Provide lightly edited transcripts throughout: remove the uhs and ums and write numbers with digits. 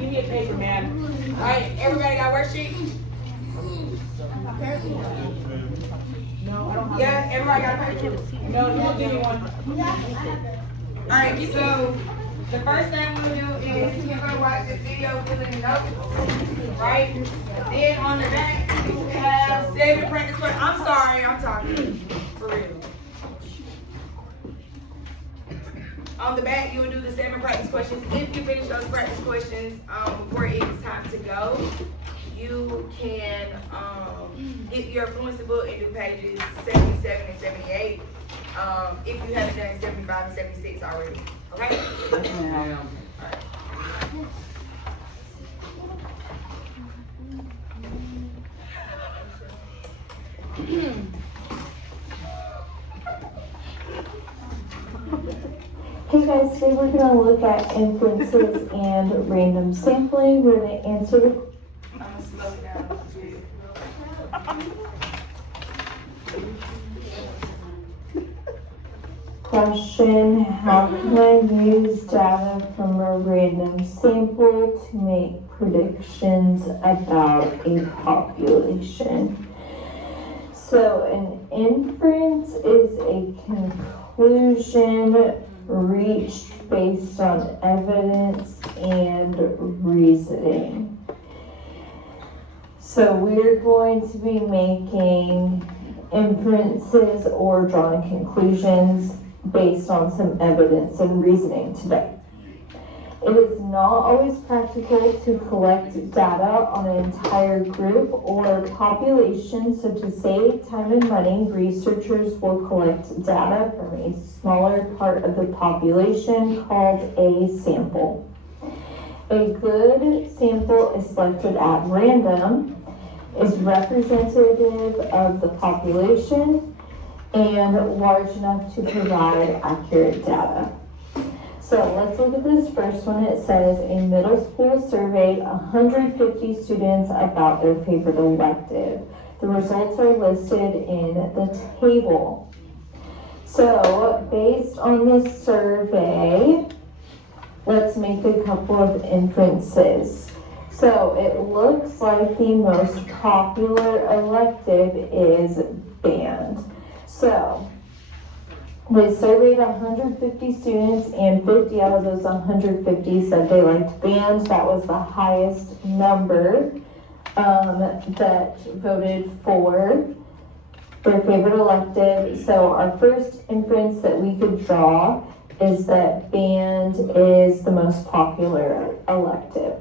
Give me a paper, man. All right, everybody got a worksheet? No, I don't have. Yeah, everybody got a paper? No, you won't give me one. All right, so the first thing we're gonna do is we're gonna watch this video, fill in the notes, right? Then on the back, we have 7 practice questions. I'm sorry, I'm talking for real. On the back, you will do the 7 practice questions. If you finish those practice questions before it is time to go, you can get your fluency book and do pages 77 and 78. If you haven't done 75 and 76 already. Okay? Yeah. Hey guys, today we're going to look at inferences and random sampling. We're going to answer the I'm gonna slow it down. question, how can I use data from a random sample to make predictions about a population? So an inference is a conclusion reached based on evidence and reasoning. So we're going to be making inferences or drawing conclusions based on some evidence and reasoning today. It is not always practical to collect data on an entire group or population, so to save time and money, researchers will collect data from a smaller part of the population called a sample. A good sample is selected at random, is representative of the population, and large enough to provide accurate data. So let's look at this first one. It says a middle school surveyed 150 students about their favorite elective. The results are listed in the table. So based on this survey, let's make a couple of inferences. So it looks like the most popular elective is band. So they surveyed 150 students and 50 out of those 150 said they liked band. That was the highest number that voted for their favorite elective. So our first inference that we could draw is that band is the most popular elective.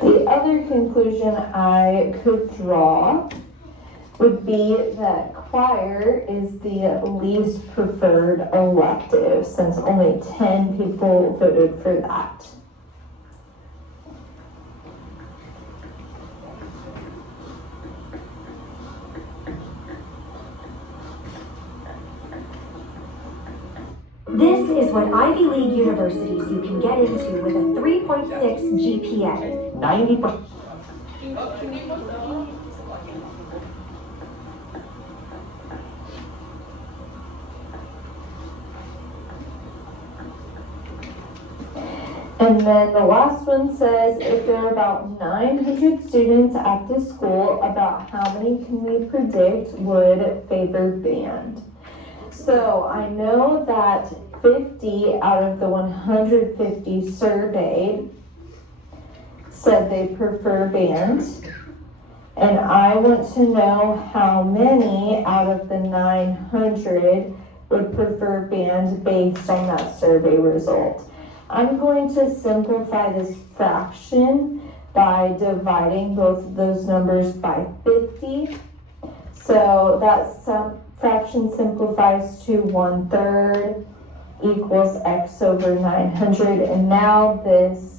The other conclusion I could draw would be that choir is the least preferred elective, since only 10 people voted for that. This is what Ivy League universities you can get into with a 3.6 GPA. 90%. And then the last one says, if there are about 900 students at the school, about how many can we predict would favor band? So I know that 50 out of the 150 surveyed said they prefer band. And I want to know how many out of the 900 would prefer band based on that survey result. I'm going to simplify this fraction by dividing both of those numbers by 50. So that fraction simplifies to 1/3 equals x over 900. And now this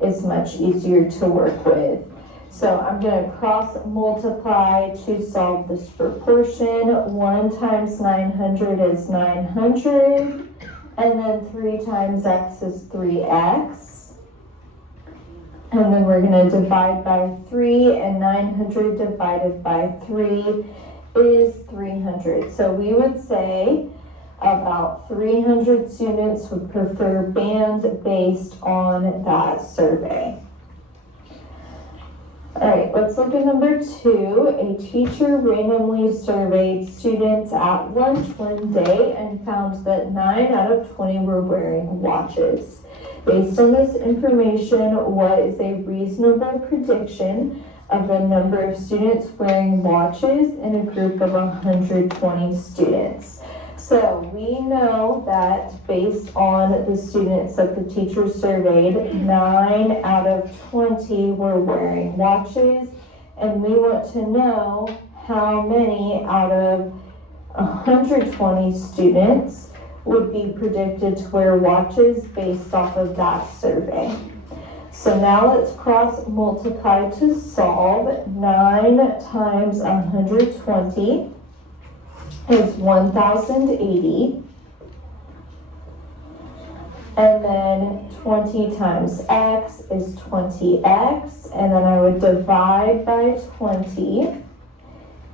is much easier to work with. So I'm going to cross multiply to solve this proportion. 1 times 900 is 900. And then 3 times x is 3x. And then we're gonna divide by 3, and 900 divided by 3 is 300. So we would say about 300 students would prefer band based on that survey. All right, let's look at number 2. A teacher randomly surveyed students at lunch one day and found that 9 out of 20 were wearing watches. Based on this information, what is a reasonable prediction of the number of students wearing watches in a group of 120 students? So we know that based on the students that the teacher surveyed, 9 out of 20 were wearing watches, and we want to know how many out of 120 students would be predicted to wear watches based off of that survey. So now let's cross multiply to solve. 9 times 120 is 1080. And then 20 times x is 20x. And then I would divide by 20.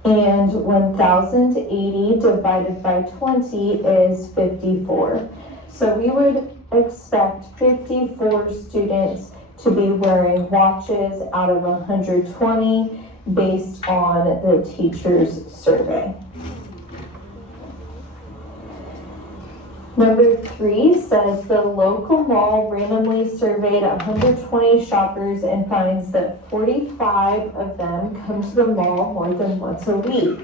And 1080 divided by 20 is 54. So we would expect 54 students to be wearing watches out of 120 based on the teacher's survey. Number 3 says the local mall randomly surveyed 120 shoppers and finds that 45 of them come to the mall more than once a week.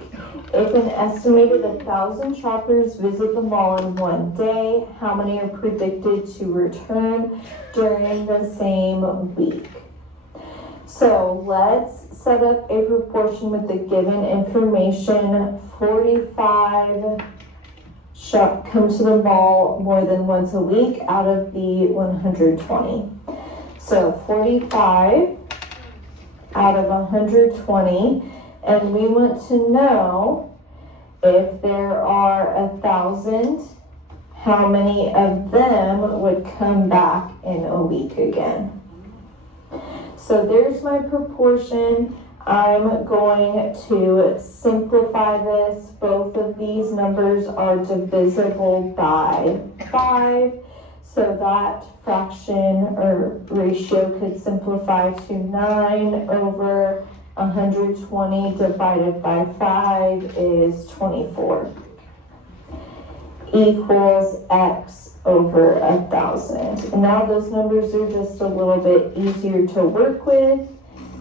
If an estimated 1,000 shoppers visit the mall in one day, how many are predicted to return during the same week? So let's set up a proportion with the given information. 45 come to the mall more than once a week out of the 120. So 45 out of 120, and we want to know if there are 1,000, how many of them would come back in a week again. So there's my proportion. I'm going to simplify this. Both of these numbers are divisible by 5. So that fraction or ratio could simplify to 9 over 120 divided by 5 is 24. Equals x over 1,000. And now those numbers are just a little bit easier to work with.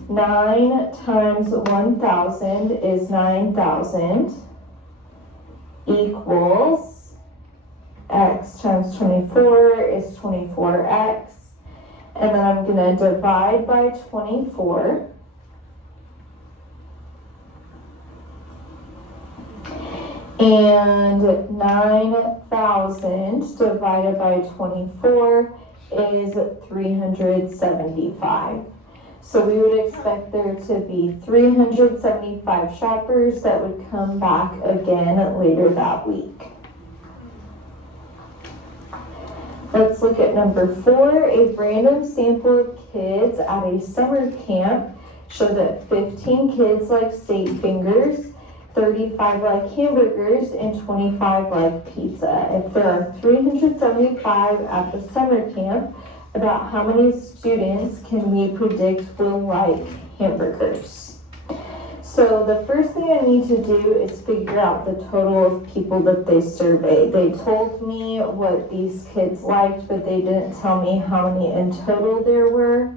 9 times 1,000 is 9,000 equals x times 24 is 24x. And then I'm going to divide by 24. And 9,000 divided by 24 is 375. So we would expect there to be 375 shoppers that would come back again later that week. Let's look at number 4. A random sample of kids at a summer camp showed that 15 kids like steak fingers, 35 like hamburgers, and 25 like pizza. If there are 375 at the summer camp, about how many students can we predict will like hamburgers? So the first thing I need to do is figure out the total of people that they surveyed. They told me what these kids liked, but they didn't tell me how many in total there were.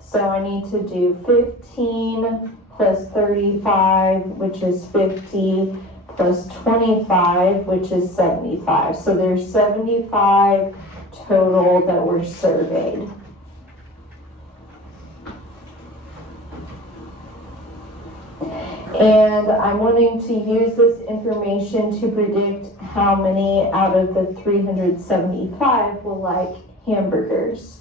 So I need to do 15 plus 35, which is 50, plus 25, which is 75. So there's 75 total that were surveyed. And I'm wanting to use this information to predict how many out of the 375 will like hamburgers.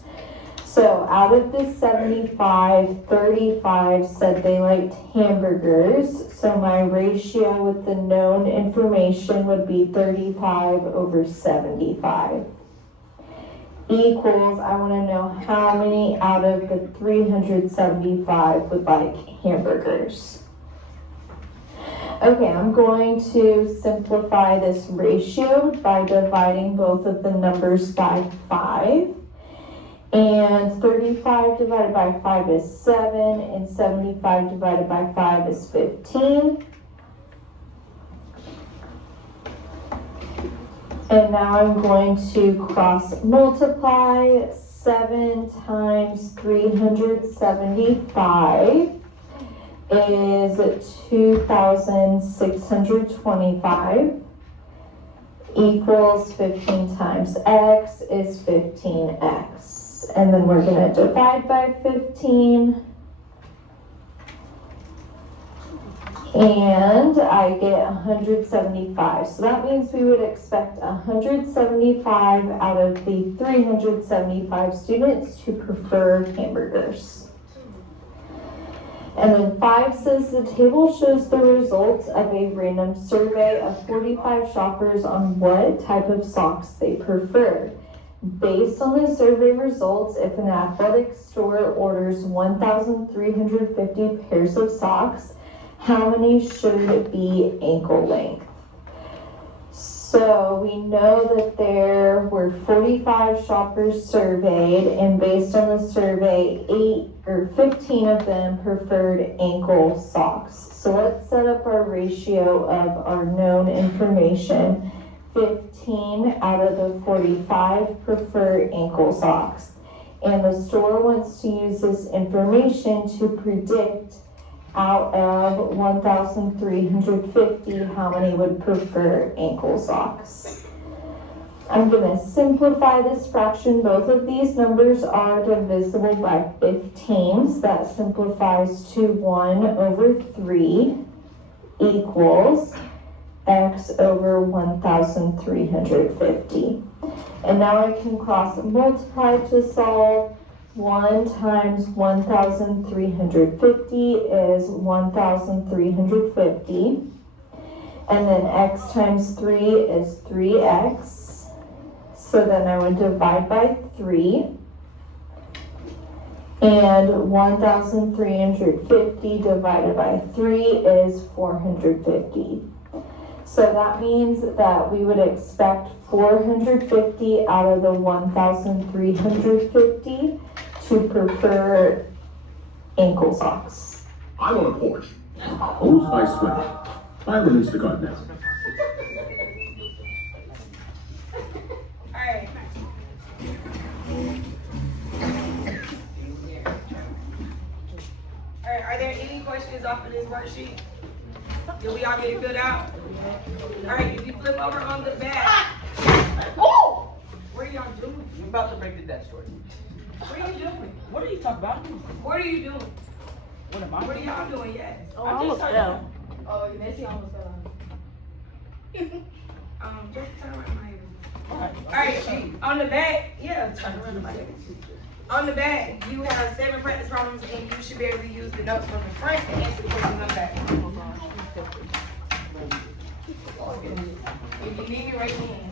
So out of the 75, 35 said they liked hamburgers. So my ratio with the known information would be 35 over 75. equals, I wanna know how many out of the 375 would like hamburgers. Okay, I'm going to simplify this ratio by dividing both of the numbers by 5. And 35 divided by 5 is 7, and 75 divided by 5 is 15. And now I'm going to cross multiply. 7 times 375 is 2,625 equals 15 times x is 15x. And then we're going to divide by 15. And I get 175. So that means we would expect 175 out of the 375 students to prefer hamburgers. And then 5 says the table shows the results of a random survey of 45 shoppers on what type of socks they prefer. Based on the survey results, if an athletic store orders 1,350 pairs of socks, how many should be ankle length? So we know that there were 45 shoppers surveyed, and based on the survey, 15 of them preferred ankle socks. So let's set up our ratio of our known information. 15 out of the 45 prefer ankle socks. And the store wants to use this information to predict out of 1,350 how many would prefer ankle socks. I'm going to simplify this fraction. Both of these numbers are divisible by 15, so that simplifies to 1 over 3 equals x over 1,350. And now I can cross multiply to solve. 1 times 1,350 is 1,350. And then x times 3 is 3x. So then I would divide by 3. And 1,350 divided by 3 is 450. So that means that we would expect 450 out of the 1,350 to prefer ankle socks. I'm on a porch, hosed by swimming. I have an Instacart now. Alright. Alright, are there any questions off of this worksheet? Did we all get it filled out? Alright, if you flip over on the back. Oh! What are y'all doing? We're about to break the death story. What are you doing? What are you talking about? What are you doing? What am I? What are y'all doing? Yes. Oh, I almost fell. Oh, Nancy almost fell on. Just turn around my head. Alright, on the back, yeah, turn around my head. On the back, you have 7 practice problems, and you should be able to use the notes from the front and answer the questions on the back. If you need me, raise your hand.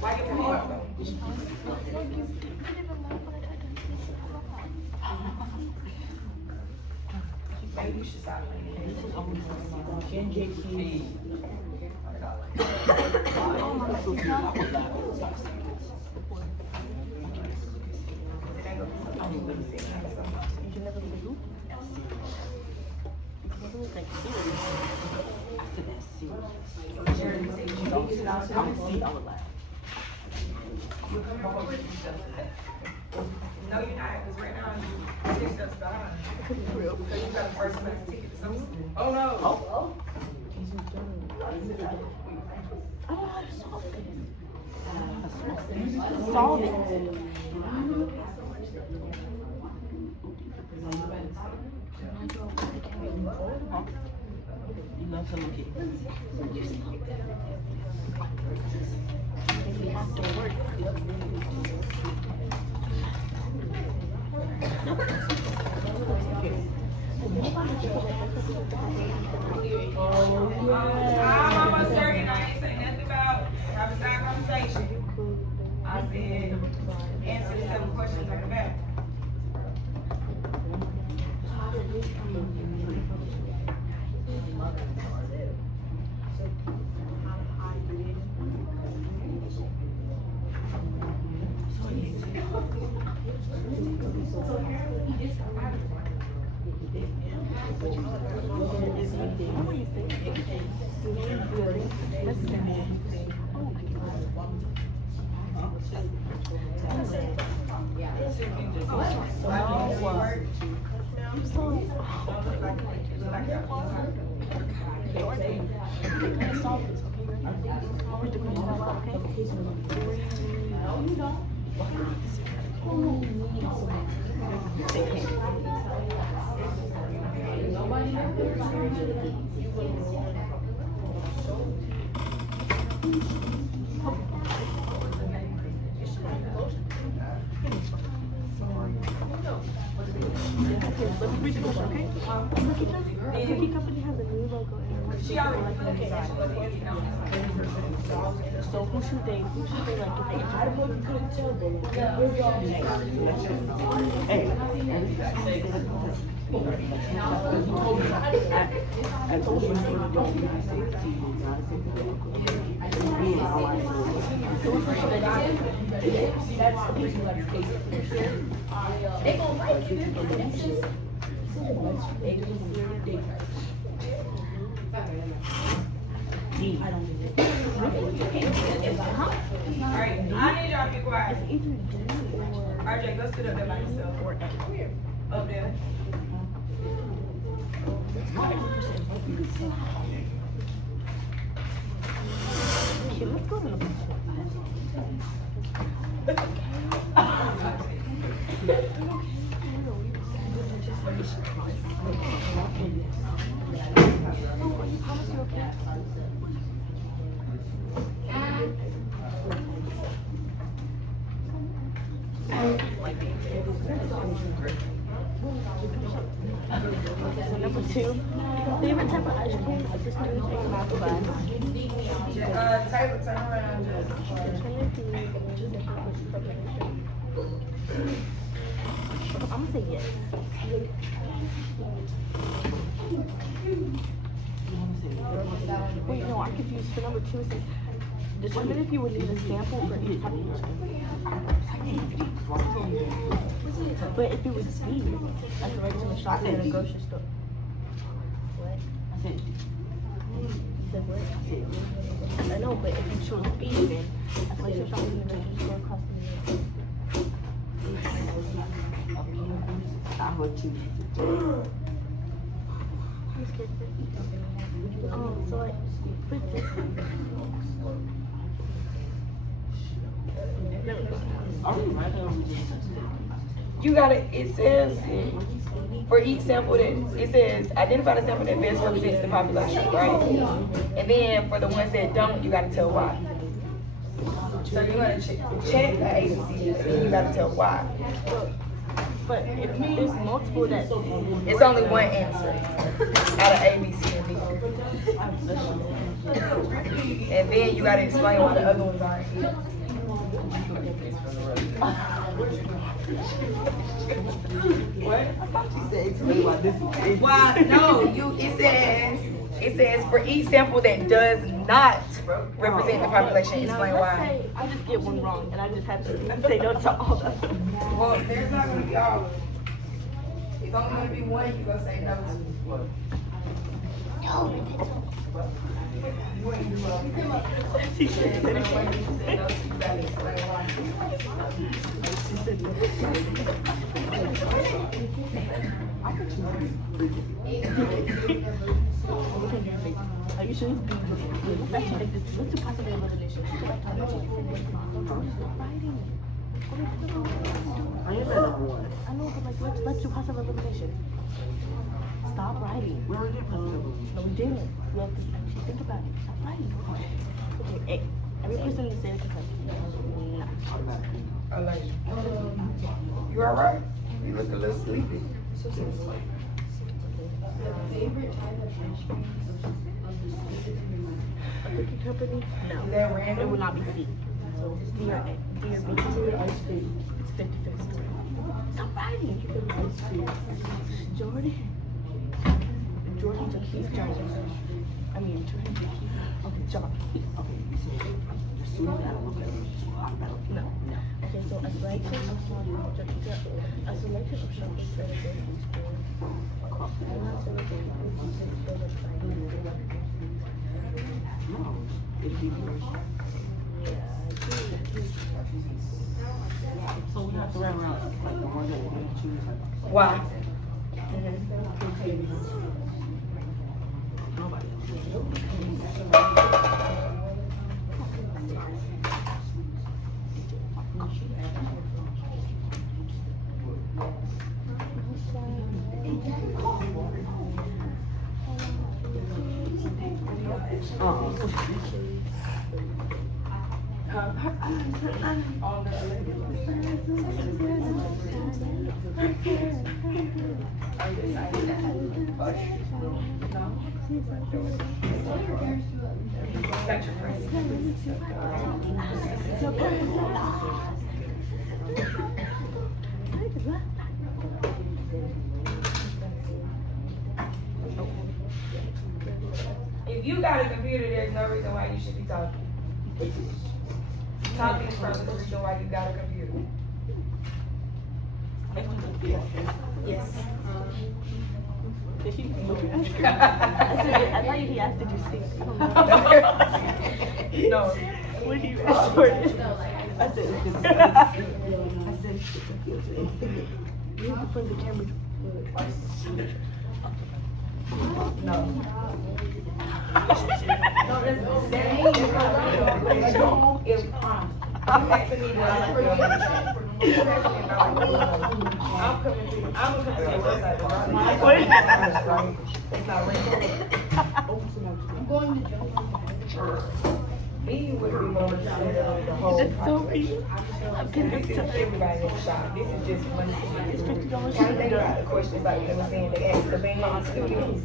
Why you put me up though? Maybe you should stop No, you're not, because right now you're 6 steps behind. Because you got a first class ticket to some school. Oh no. Solve it. You love to look at it. If you have to work. If I'm almost certain I ain't saying nothing about have a side conversation. I said, answer the 7 questions on the back. Cookie Company has a new logo and She already so who should they like if they I don't know if you couldn't tell them. Hey. They gonna like you. Alright, I need y'all to be quiet. either D or RJ, go sit up there by yourself. or A. Up there. Okay, let's go to the So number 2, favorite type of ice cream at the students in math class. Taylor, turn around. I'm gonna say yes. Wait, no, I'm confused. For number 2, it says determine if you would need a sample for each application. But if it was B, at the regular shop in a grocery store. What? You said what? I know, but if you chose B, then at the regular shop in a grocery store across the street. I would choose. I'm scared of it. So like, for this You gotta, it says, for each sample that, it says, identify the sample that best represents the population, right? And then for the ones that don't, you gotta tell why. So you're gonna check the agency, and then you gotta tell why. But if there's multiple that It's only one answer out of A, B, C, and D. And then you gotta explain why the other ones aren't here. What? I thought she said explain why this is. Why, no, it says for each sample that does not represent the population, explain let's why. say I just get one wrong and I just have to say no to all of them. Well, there's not gonna be all of them. It's only gonna be one you gonna say no to. She said Are you sure it's B? Let's actually like this. Let's do possible elimination. Let's go back to the writing. I am at number 1. I know, but like let's do possible elimination. Stop writing. We already did possible. No, we didn't. We have to actually think about it. Stop writing. Okay, every person needs to say it correctly. No. Elijah. You alright? You look a little sleepy. A cookie company? No. Is that It random? will not be C. So it's dear ice cream. It's 50-50. Somebody. Jordan took his charger. I mean, Jordan took his. Okay, John. Okay, you said as soon as I look at it, No. Okay, so a selection of small objects. A selection of shopping services in store. no, it'd be yours. So we have to run around like the ones that we're gonna choose. Why? Nobody That's your friend. If you got a computer, there's no reason why you should be talking. Talking is from the reason why you got a computer. Yes. Did he look at us? I thought he asked, did you see? No. What did you ask for? I said, You have to put the camera. No. If I'm asking me what I'm doing, I'm coming to you. I'm gonna come to your website. It's not real. I'm going to jump. He would be more interested in the whole. That's so weird. This is everybody in the shop. This is just one thing. It's $50 Kind of think about the questions like they were saying, they asked the band studios.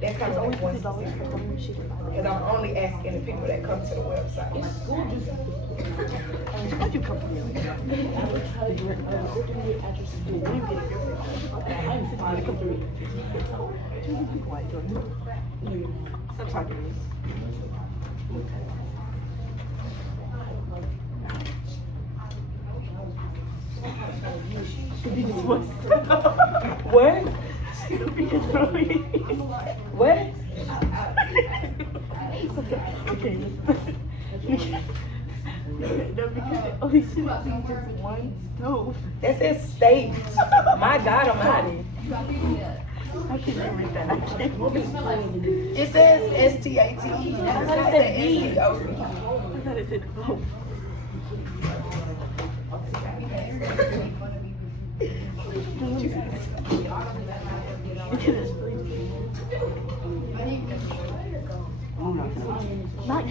That's kind of like one specific. Because I'm only asking the people that come to the website. How'd you come from there? stop talking to me. What? What? Okay. No, because it only should be just one stove. That says state. My God Almighty. How can I read that? I can't. It says STATE. It doesn't say STOP. I thought it said oh. I'm not gonna. Not yet.